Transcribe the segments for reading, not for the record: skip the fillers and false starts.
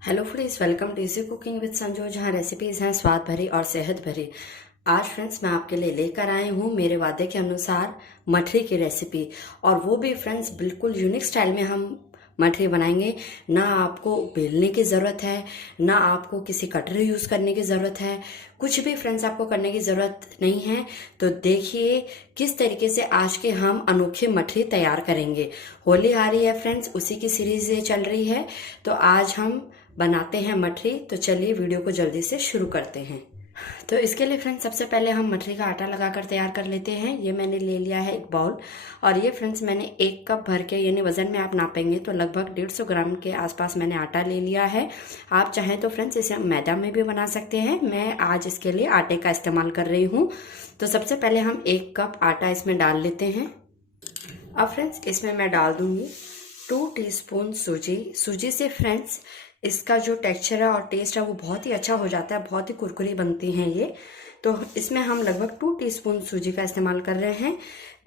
Hello friends, welcome to easy cooking with Sanju, जहाँ recipes हैं स्वाद भरी और सेहत भरी। आज फ्रेंड्स मैं आपके लिए लेकर आई हूँ मेरे वादे के अनुसार मठरी की रेसिपी। और वो भी फ्रेंड्स बिल्कुल यूनिक स्टाइल में हम मठरी बनाएंगे। ना आपको बेलने की ज़रूरत है, ना आपको किसी कटोरी यूज़ करने की ज़रूरत है, कुछ भी फ्रेंड्स आपको करने की ज़रूरत नहीं है। तो देखिए किस तरीके से आज के हम अनोखी मठरी तैयार करेंगे। होली आ रही है फ्रेंड्स, उसी की सीरीज ये चल रही है। तो आज हम बनाते हैं मठरी। तो चलिए वीडियो को जल्दी से शुरू करते हैं। तो इसके लिए फ्रेंड्स सबसे पहले हम मठरी का आटा लगाकर तैयार कर लेते हैं। ये मैंने ले लिया है एक बाउल, और ये फ्रेंड्स मैंने 1 कप भर के, यानी वजन में आप नापेंगे तो लगभग 150 ग्राम के आसपास मैंने आटा ले लिया है। आप चाहें तो फ्रेंड्स इसे मैदा में भी बना सकते हैं। मैं आज इसके लिए आटे का इस्तेमाल कर रही हूँ। तो सबसे पहले हम 1 कप आटा इसमें डाल लेते हैं। अब फ्रेंड्स इसमें मैं डाल दूंगी 2 टीस्पून सूजी। सूजी से फ्रेंड्स इसका जो टेक्सचर है और टेस्ट है वो बहुत ही अच्छा हो जाता है, बहुत ही कुरकुरी बनती हैं ये। तो इसमें हम लगभग 2 टीस्पून सूजी का इस्तेमाल कर रहे हैं।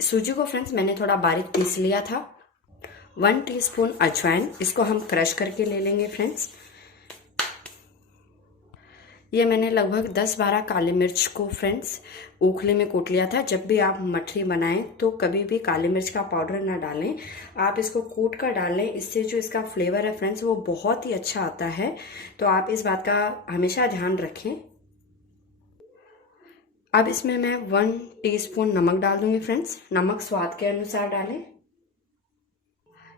सूजी को फ्रेंड्स मैंने थोड़ा बारीक पीस लिया था। 1 टीस्पून अजवाइन, इसको हम क्रश करके ले लेंगे फ्रेंड्स। ये मैंने लगभग 10-12 काली मिर्च को फ्रेंड्स ओखले में कूट लिया था। जब भी आप मठरी बनाएं तो कभी भी काली मिर्च का पाउडर ना डालें, आप इसको कूट कर डालें। इससे जो इसका फ्लेवर है फ्रेंड्स वो बहुत ही अच्छा आता है। तो आप इस बात का हमेशा ध्यान रखें। अब इसमें मैं 1 टीस्पून नमक डाल दूंगी फ्रेंड्स। नमक स्वाद के अनुसार डालें।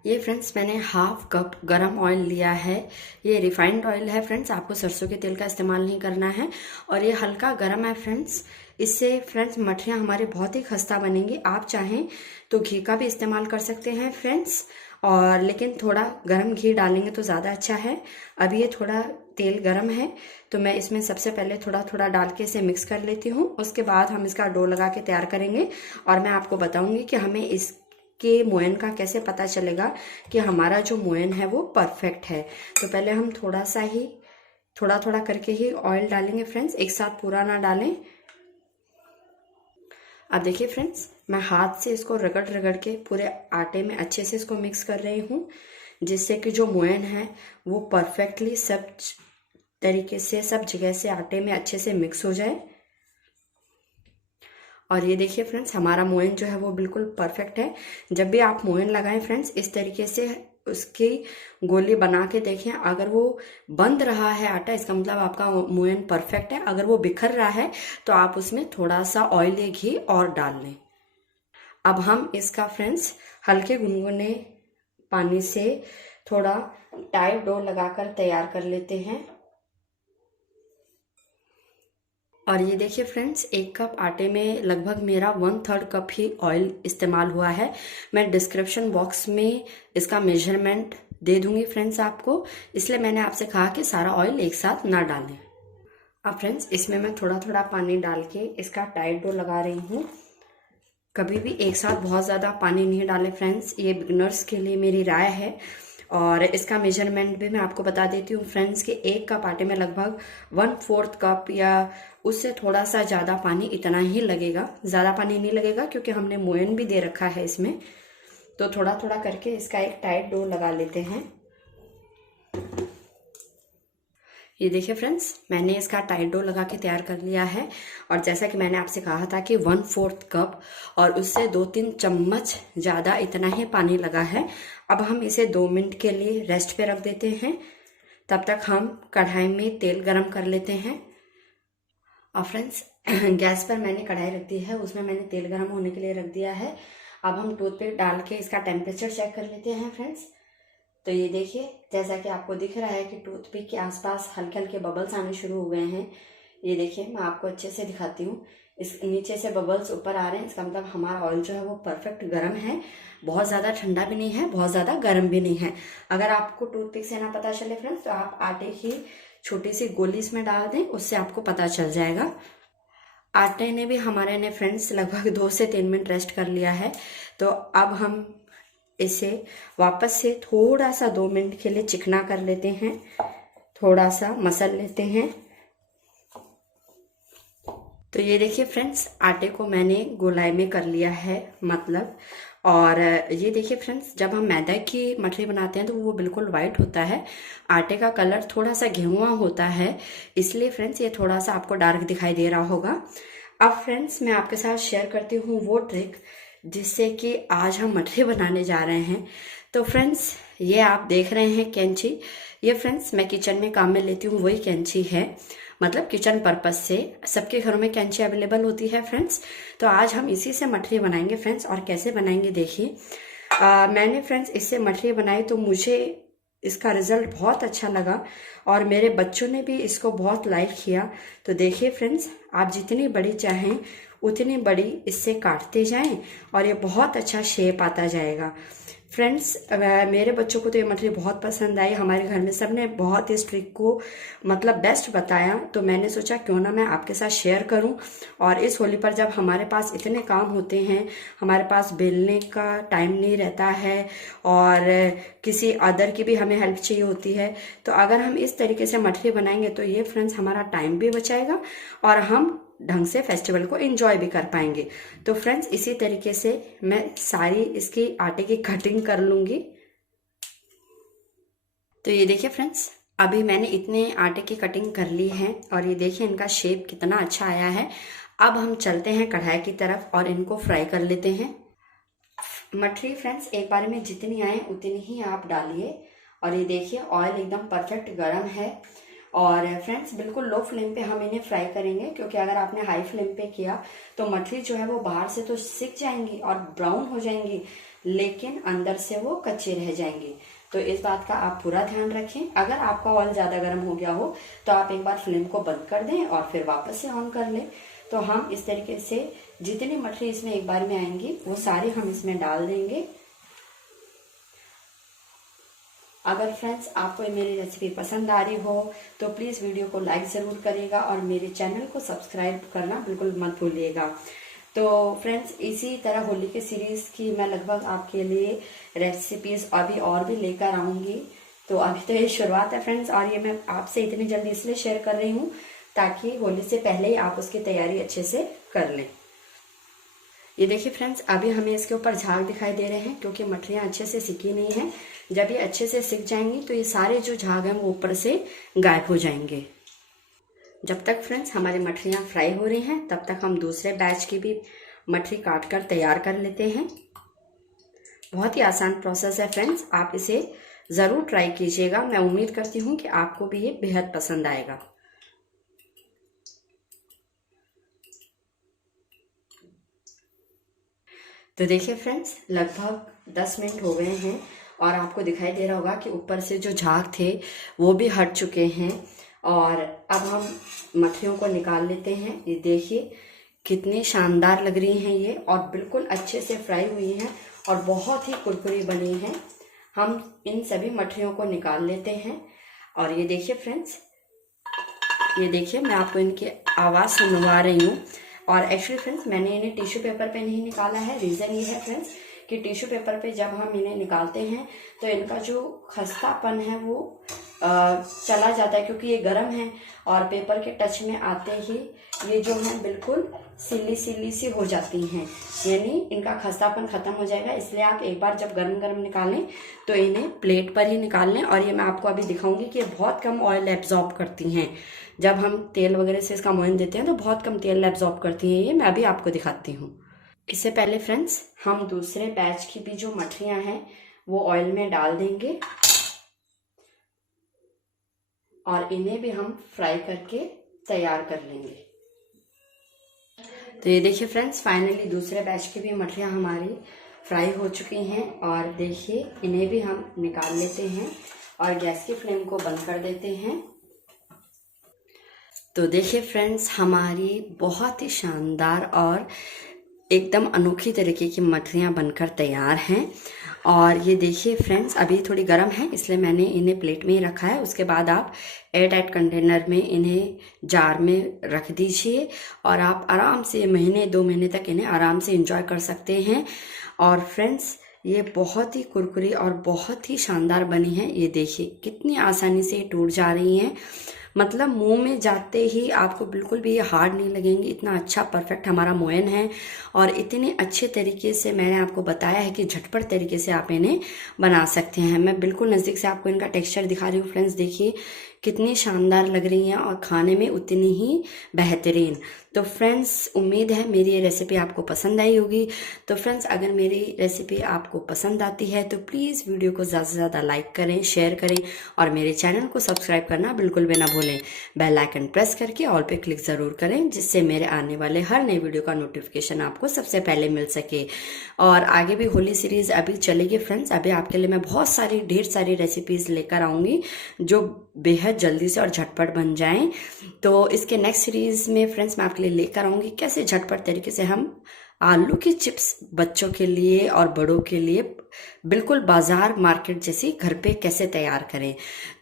ये फ्रेंड्स मैंने 1/2 कप गरम ऑयल लिया है। ये रिफाइंड ऑयल है फ्रेंड्स, आपको सरसों के तेल का इस्तेमाल नहीं करना है। और ये हल्का गरम है फ्रेंड्स। इससे फ्रेंड्स मठरियाँ हमारे बहुत ही खस्ता बनेंगी। आप चाहें तो घी का भी इस्तेमाल कर सकते हैं फ्रेंड्स, और लेकिन थोड़ा गरम घी डालेंगे तो ज़्यादा अच्छा है। अब ये थोड़ा तेल गरम है तो मैं इसमें सबसे पहले थोड़ा थोड़ा डाल के इसे मिक्स कर लेती हूँ। उसके बाद हम इसका डो लगा के तैयार करेंगे, और मैं आपको बताऊंगी कि हमें इस के मोयन का कैसे पता चलेगा कि हमारा जो मोयन है वो परफेक्ट है। तो पहले हम थोड़ा थोड़ा करके ही ऑयल डालेंगे फ्रेंड्स, एक साथ पूरा ना डालें। अब देखिए फ्रेंड्स मैं हाथ से इसको रगड़ रगड़ के पूरे आटे में अच्छे से इसको मिक्स कर रही हूँ, जिससे कि जो मोयन है वो परफेक्टली सब तरीके से सब जगह से आटे में अच्छे से मिक्स हो जाए। और ये देखिए फ्रेंड्स हमारा मोयन जो है वो बिल्कुल परफेक्ट है। जब भी आप मोयन लगाएं फ्रेंड्स इस तरीके से उसकी गोली बना के देखें। अगर वो बंध रहा है आटा, इसका मतलब आपका मोयन परफेक्ट है। अगर वो बिखर रहा है तो आप उसमें थोड़ा सा ऑयल या घी और डाल लें। अब हम इसका फ्रेंड्स हल्के गुनगुने पानी से थोड़ा टाइट डो लगाकर तैयार कर लेते हैं। और ये देखिए फ्रेंड्स 1 कप आटे में लगभग मेरा 1/3 कप ही ऑयल इस्तेमाल हुआ है। मैं डिस्क्रिप्शन बॉक्स में इसका मेजरमेंट दे दूंगी फ्रेंड्स आपको, इसलिए मैंने आपसे कहा कि सारा ऑयल एक साथ ना डालें। अब फ्रेंड्स इसमें मैं थोड़ा थोड़ा पानी डाल के इसका टाइट डो लगा रही हूँ। कभी भी एक साथ बहुत ज़्यादा पानी नहीं डालें फ्रेंड्स, ये बिगनर्स के लिए मेरी राय है। और इसका मेजरमेंट भी मैं आपको बता देती हूँ फ्रेंड्स कि 1 कप आटे में लगभग 1/4 कप या उससे थोड़ा सा ज़्यादा पानी इतना ही लगेगा। ज़्यादा पानी नहीं लगेगा क्योंकि हमने मोयन भी दे रखा है इसमें। तो थोड़ा थोड़ा करके इसका एक टाइट डो लगा लेते हैं। ये देखिए फ्रेंड्स मैंने इसका टाइट डो लगा के तैयार कर लिया है। और जैसा कि मैंने आपसे कहा था कि 1/4 कप और उससे 2-3 चम्मच ज़्यादा इतना ही पानी लगा है। अब हम इसे 2 मिनट के लिए रेस्ट पे रख देते हैं। तब तक हम कढ़ाई में तेल गरम कर लेते हैं। और फ्रेंड्स गैस पर मैंने कढ़ाई रख दी है, उसमें मैंने तेल गरम होने के लिए रख दिया है। अब हम टूथपिक डाल के इसका टेम्परेचर चेक कर लेते हैं फ्रेंड्स। तो ये देखिए जैसा कि आपको दिख रहा है कि टूथपिक के आसपास हल्के हल्के बबल्स आने शुरू हो गए हैं। ये देखिए मैं आपको अच्छे से दिखाती हूँ, इस नीचे से बबल्स ऊपर आ रहे हैं। इसका मतलब हमारा ऑयल जो है वो परफेक्ट गर्म है, बहुत ज़्यादा ठंडा भी नहीं है, बहुत ज़्यादा गर्म भी नहीं है। अगर आपको टूथपिक से ना पता चले फ्रेंड्स तो आप आटे की छोटी सी गोली इसमें डाल दें, उससे आपको पता चल जाएगा। आटे ने भी हमारे ने फ्रेंड्स लगभग 2 से 3 मिनट रेस्ट कर लिया है। तो अब हम इसे वापस से थोड़ा सा 2 मिनट के लिए चिकना कर लेते हैं, थोड़ा सा मसल लेते हैं। तो ये देखिए फ्रेंड्स आटे को मैंने गोलाई में कर लिया है मतलब, और ये देखिए फ्रेंड्स, जब हम मैदा की मठरी बनाते हैं तो वो बिल्कुल वाइट होता है, आटे का कलर थोड़ा सा गेहुआ होता है, इसलिए फ्रेंड्स ये थोड़ा सा आपको डार्क दिखाई दे रहा होगा। अब फ्रेंड्स मैं आपके साथ शेयर करती हूँ वो ट्रिक जिससे कि आज हम मठरी बनाने जा रहे हैं। तो फ्रेंड्स ये आप देख रहे हैं कैंची, ये फ्रेंड्स मैं किचन में काम में लेती हूँ वही कैंची है, मतलब किचन पर्पस से सबके घरों में कैंची अवेलेबल होती है फ्रेंड्स। तो आज हम इसी से मठरी बनाएंगे फ्रेंड्स, और कैसे बनाएंगे देखिए। मैंने फ्रेंड्स इससे मठरी बनाई तो मुझे इसका रिजल्ट बहुत अच्छा लगा और मेरे बच्चों ने भी इसको बहुत लाइक किया। तो देखिए फ्रेंड्स, आप जितनी बड़ी चाहें उतनी बड़ी इससे काटते जाएं और ये बहुत अच्छा शेप आता जाएगा। फ्रेंड्स मेरे बच्चों को तो ये मठरी बहुत पसंद आई, हमारे घर में सबने बहुत इस ट्रिक को मतलब बेस्ट बताया, तो मैंने सोचा क्यों ना मैं आपके साथ शेयर करूं। और इस होली पर जब हमारे पास इतने काम होते हैं, हमारे पास बेलने का टाइम नहीं रहता है और किसी अदर की भी हमें हेल्प चाहिए होती है, तो अगर हम इस तरीके से मठरी बनाएंगे तो ये फ्रेंड्स हमारा टाइम भी बचाएगा और हम ढंग से फेस्टिवल को एंजॉय भी कर पाएंगे। तो फ्रेंड्स इसी तरीके से मैं सारी इसकी आटे की कटिंग कर लूंगी। तो ये देखिए फ्रेंड्स, अभी मैंने इतने आटे की कटिंग कर ली है और ये देखिए इनका शेप कितना अच्छा आया है। अब हम चलते हैं कढ़ाई की तरफ और इनको फ्राई कर लेते हैं। मठरी फ्रेंड्स एक बार में जितनी आए उतनी ही आप डालिए। और ये देखिए ऑयल एकदम परफेक्ट गर्म है और फ्रेंड्स बिल्कुल लो फ्लेम पे हम इन्हें फ्राई करेंगे, क्योंकि अगर आपने हाई फ्लेम पे किया तो मठरी जो है वो बाहर से तो सिक जाएंगी और ब्राउन हो जाएंगी, लेकिन अंदर से वो कच्चे रह जाएंगी। तो इस बात का आप पूरा ध्यान रखें। अगर आपका ऑयल ज़्यादा गर्म हो गया हो तो आप एक बार फ्लेम को बंद कर दें और फिर वापस से ऑन कर लें। तो हम इस तरीके से जितनी मठरी इसमें एक बार में आएंगी वो सारी हम इसमें डाल देंगे। अगर फ्रेंड्स आपको मेरी रेसिपी पसंद आ रही हो तो प्लीज़ वीडियो को लाइक ज़रूर करिएगा और मेरे चैनल को सब्सक्राइब करना बिल्कुल मत भूलिएगा। तो फ्रेंड्स इसी तरह होली के सीरीज़ की मैं लगभग आपके लिए रेसिपीज़ अभी और भी लेकर आऊँगी। तो अभी तो ये शुरुआत है फ्रेंड्स, और ये मैं आपसे इतनी जल्दी इसलिए शेयर कर रही हूँ ताकि होली से पहले ही आप उसकी तैयारी अच्छे से कर लें। ये देखिए फ्रेंड्स, अभी हमें इसके ऊपर झाग दिखाई दे रहे हैं क्योंकि मठरियाँ अच्छे से सिकी नहीं है। जब ये अच्छे से सिक जाएंगी तो ये सारे जो झाग हैं वो ऊपर से गायब हो जाएंगे। जब तक फ्रेंड्स हमारी मठरियाँ फ्राई हो रही हैं तब तक हम दूसरे बैच की भी मठरी काट कर तैयार कर लेते हैं। बहुत ही आसान प्रोसेस है फ्रेंड्स, आप इसे ज़रूर ट्राई कीजिएगा। मैं उम्मीद करती हूँ कि आपको भी ये बेहद पसंद आएगा। तो देखिए फ्रेंड्स लगभग 10 मिनट हो गए हैं और आपको दिखाई दे रहा होगा कि ऊपर से जो झाग थे वो भी हट चुके हैं। और अब हम मठरियों को निकाल लेते हैं। ये देखिए कितनी शानदार लग रही हैं ये, और बिल्कुल अच्छे से फ्राई हुई हैं और बहुत ही कुरकुरी बनी हैं। हम इन सभी मठरियों को निकाल लेते हैं। और ये देखिए फ्रेंड्स, ये देखिए मैं आपको इनकी आवाज़ सुनवा रही हूँ। और एक्चुअली फ्रेंड्स मैंने इन्हें टिश्यू पेपर पे नहीं निकाला है। रीज़न ये है फ्रेंड्स कि टिश्यू पेपर पे जब हम इन्हें निकालते हैं तो इनका जो खस्तापन है वो चला जाता है, क्योंकि ये गर्म है और पेपर के टच में आते ही ये जो है बिल्कुल सिल्ली सिल्ली सी हो जाती हैं, यानी इनका खस्तापन खत्म हो जाएगा। इसलिए आप एक बार जब गरम गरम निकालें तो इन्हें प्लेट पर ही निकाल लें। और ये मैं आपको अभी दिखाऊंगी कि ये बहुत कम ऑयल एब्जॉर्ब करती हैं। जब हम तेल वगैरह से इसका मोयन देते हैं तो बहुत कम तेल एब्जॉर्ब करती हैं ये। मैं अभी आपको दिखाती हूँ। इससे पहले फ्रेंड्स हम दूसरे बैच की भी जो मठरियाँ हैं वो ऑयल में डाल देंगे और इन्हें भी हम फ्राई करके तैयार कर लेंगे। तो ये देखिए फ्रेंड्स फाइनली दूसरे बैच की भी मठरियाँ हमारी फ्राई हो चुकी हैं और देखिए इन्हें भी हम निकाल लेते हैं और गैस की फ्लेम को बंद कर देते हैं। तो देखिए फ्रेंड्स हमारी बहुत ही शानदार और एकदम अनोखी तरीके की मठरियाँ बनकर तैयार हैं। और ये देखिए फ्रेंड्स अभी थोड़ी गर्म है इसलिए मैंने इन्हें प्लेट में ही रखा है। उसके बाद आप एयर टाइट कंटेनर में इन्हें जार में रख दीजिए और आप आराम से महीने 2 महीने तक इन्हें आराम से एंजॉय कर सकते हैं। और फ्रेंड्स ये बहुत ही कुरकुरी और बहुत ही शानदार बनी है। ये देखिए कितनी आसानी से टूट जा रही हैं। मतलब मुंह में जाते ही आपको बिल्कुल भी ये हार्ड नहीं लगेंगे। इतना अच्छा परफेक्ट हमारा मोयन है और इतने अच्छे तरीके से मैंने आपको बताया है कि झटपट तरीके से आप इन्हें बना सकते हैं। मैं बिल्कुल नज़दीक से आपको इनका टेक्सचर दिखा रही हूँ फ्रेंड्स, देखिए कितनी शानदार लग रही हैं और खाने में उतनी ही बेहतरीन। तो फ्रेंड्स उम्मीद है मेरी ये रेसिपी आपको पसंद आई होगी। तो फ्रेंड्स अगर मेरी रेसिपी आपको पसंद आती है तो प्लीज़ वीडियो को ज़्यादा से ज़्यादा लाइक करें, शेयर करें और मेरे चैनल को सब्सक्राइब करना बिल्कुल भी ना भूलें। बेल आइकन प्रेस करके ऑल पे क्लिक ज़रूर करें, जिससे मेरे आने वाले हर नए वीडियो का नोटिफिकेशन आपको सबसे पहले मिल सके। और आगे भी होली सीरीज़ अभी चलेगी फ्रेंड्स। अभी आपके लिए मैं बहुत सारी ढेर सारी रेसिपीज़ लेकर आऊँगी जो बेहद जल्दी से और झटपट बन जाएं। तो इसके नेक्स्ट सीरीज़ में फ्रेंड्स मैं आपके लिए लेकर आऊँगी कैसे झटपट तरीके से हम आलू की चिप्स बच्चों के लिए और बड़ों के लिए बिल्कुल बाजार मार्केट जैसी घर पे कैसे तैयार करें।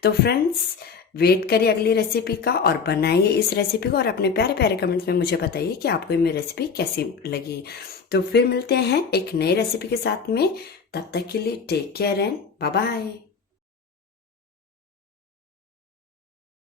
तो फ्रेंड्स वेट करिए अगली रेसिपी का और बनाइए इस रेसिपी को और अपने प्यारे प्यारे कमेंट्स में मुझे बताइए कि आपको ये मेरी रेसिपी कैसी लगी। तो फिर मिलते हैं एक नई रेसिपी के साथ में, तब तक के लिए take care and bye bye.